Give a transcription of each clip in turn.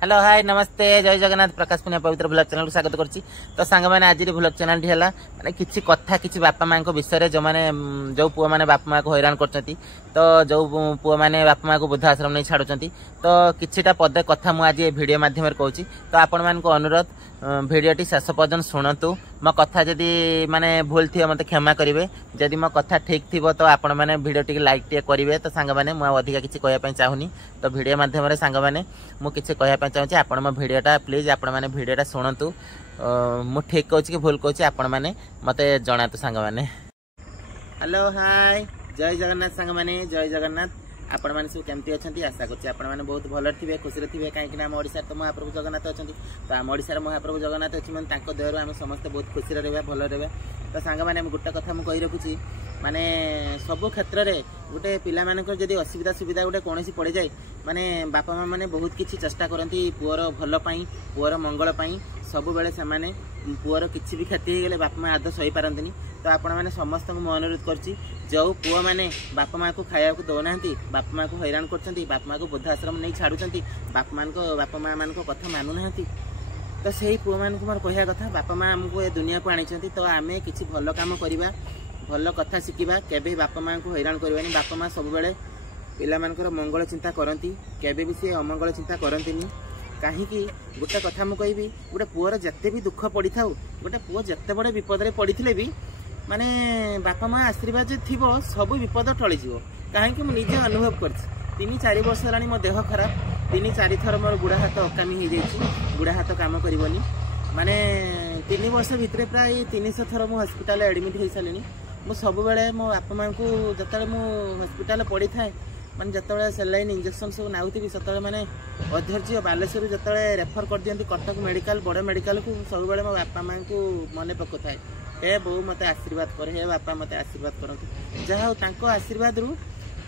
Hello hi नमस्ते जय जगन्नाथ प्रकाश पुनिया पवित्र ब्लॉग चैनल को स्वागत करछि। तो सांग मैंने आज ब्लॉग चैनल है माने किछि कथा किछि बापा मां को विषय जो माने जो पुआ माने बापा मां को हैरान करछंती। तो जो पुआ माने बापा मां को वृद्धाश्रम नहीं छाडुछंती तो किछिटा पद कथा मु आज वीडियो माध्यम रे कहूछि। तो आपण मान को अनुरोध वीडियोटी शेष पर्यंत शुणतु। मो कथा जदि माने भूल थी मते क्षमा करिवे, जदि मो कथा ठीक थिबो तो आपण माने वीडियो टी लाइक टे करिवे। तो सांग माने मु अधिका किछि कहया पय चाहुनी, तो वीडियो माध्यम रे सांग माने मु किछि कहया पय चाहूछि। आपण मो वीडियोटा प्लीज आपण माने वीडियोटा शुणतु। मु ठीक कहूछि कि भूल कहूछि आपण माने मते जणातु सांग माने। हेलो हाय जय जगन्नाथ सांग माने जय जगन्नाथ। आपण माने सब केमती अछंती आशा करछि आपण माने बहुत भलो थिबे खुशी थिबे काहे कि हम ओडिसा तो महाप्रभु जगन्नाथ अछंती। तो हम ओडिसा रे महाप्रभु जगन्नाथ अछि मन ताको देहरु हम समस्त बहुत खुशी रहबे भलो रहबे। तो सांग माने गोटे कथा मु कहि रखुछि माने सब क्षेत्र रे गोटे पिला मानकर जदी असुविधा सुविधा गोटे कोनोसी पड़े जाय माने बापा मां माने बहुत किछि चेष्टा करंती पुअर भलो पई पुअर मंगल पई सब बेले से माने पुअर किछि भी क्षति हे गेले बापा मां आद सही पारंतनी। तो आपण माने समस्त को अनुरोध करछि जो पुआ माने बापा मां को खाया को दोनांती बापा मां को हैरान करछंती बापा मां को वृद्धाश्रम नहीं छाडुछंती बापा मां मान को कथा मानु नाहंती। तो सही पुआ मान को मोर कहया कथा बापा मां हमको ए दुनिया को आनिछंती। तो आमे किछि भलो काम करिबा भलो कथा शिखिबा केबे बापा मां को हैरान करबानी। बापा मां सब बेले पिला मानकर मंगल चिंता करंती केबे भी से अमंगल चिंता करंतीनी। कहीं गोटे कथा मु कहबी गोटे पुअर जत्ते भी दुख पड़ी था गोटे पुओ जत्ते बड़े विपद रे पड़िथिले भी माने बापा मां आशीर्वाद जो थिबो सब विपद टळि जिवो। कहीं मु निजे अनुभव करछि 3-4 वर्ष हेलानी मो देह खराब 3-4 थर मोर गुड़ा हाथ अकामी हो जाइछि गुड़ा हाथ काम करबनी माने 3 वर्ष भितरे प्राय 300 थर मु हॉस्पिटल एडमिट हो सारिनी। मु सब बेले मो बापा मां को जतले मु हॉस्पिटल पड़ी थाए माने जतले सेलाइन इंजेक्शन सब नाउथि सतले माने अधैर्य बालेश्वर जतले रेफर कर दियंती कटक मेडिकल बड़ मेडिकल को सब बेले मो बापा मां को मने पकुथाए हे बो मते आशीर्वाद कर हे बापा मते आशीर्वाद करंतु जहा तांको आशीर्वाद रु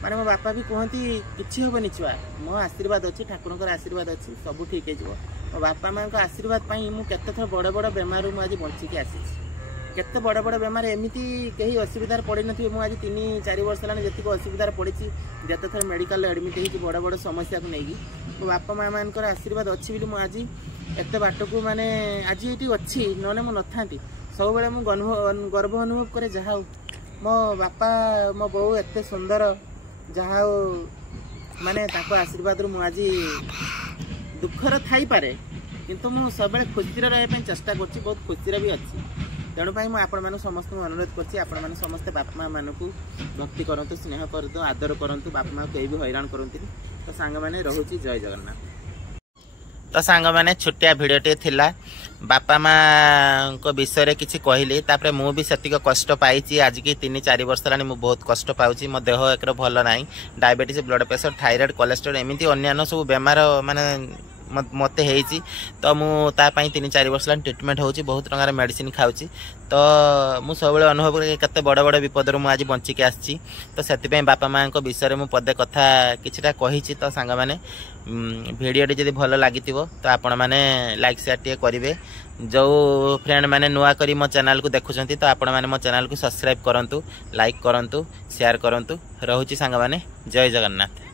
माने मो बापा भी कहती किछि होबनी छुआ मो आशीर्वाद अछि ठाकुरकर आशीर्वाद अछि सब ठीक हे जिवो। मो बापा मां को आशीर्वाद पई मु केते थर बड़ बड़ बेमार मु आज बंची के आसीछि केते बड़ बड़ बेमार एमिति कहीं असुविधा पड़ी नथि। मु आज 3-4 वर्ष लाने जति को असुविधा पड़ी जते थर मेडिकल एडमिट होई बड़ बड़ समस्या को नेगी मो बापा मां मानकर आशीर्वाद अछि बिली मु आज एते बाट को माने आज एटी अछि नने मु नथांती सब बेले मु गर्व अनुभव करे जहा मो बापा मो बो एते सुंदर जहा माने ताको आशीर्वाद रु मु आज दुखर थाई पारे किंतु मु सब बेले खुशी रे रहे पे चेष्टा करछि बहुत खुशी रे भी अछि। तेणु पाई आपण मानु समस्त अनुरोध करछि आपण माने समस्त बापा मां मानु को भक्ति करंतु स्नेह करंतु आदर करंतु बापा मां केही भी हैरान करंतु। तो सांग माने रहूची जय जगन्नाथ। तो सांग माने छोटिया भिडियोटे थिला बापा मां को विषय रे किछि कहली तापरे मु भी सेतिक कष्ट पाइछि आज की 3-4 वर्ष लानी मु बहुत कष्ट पाउछि। मो देह एकरो भलो नाही diabetes blood pressure thyroid cholesterol एमिति अन्य सब बेमार माने मते हेछि। तो मु ता पई 3-4 वर्ष लानी ट्रीटमेंट होछि बहुत प्रकार मेडिसिन खाउछि। तो मु सब बेले अनुभव करे कते बड़ बड़ विपद रु मु आज बंची के आछि। तो सेति पई बापा मां को विषय रे मु पदे कथा किछटा कहिछि। तो सांगा माने वीडियो टी जदी भलो लागितिबो तो आपण माने लाइक शेयर टे करिवे। जो फ्रेंड माने नुआ करी मो चैनल को देखुछंती तो आपण माने मो चैनल को सब्सक्राइब करंतु लाइक करंतु शेयर करंतु। रहूची सांगा माने जय जगन्नाथ।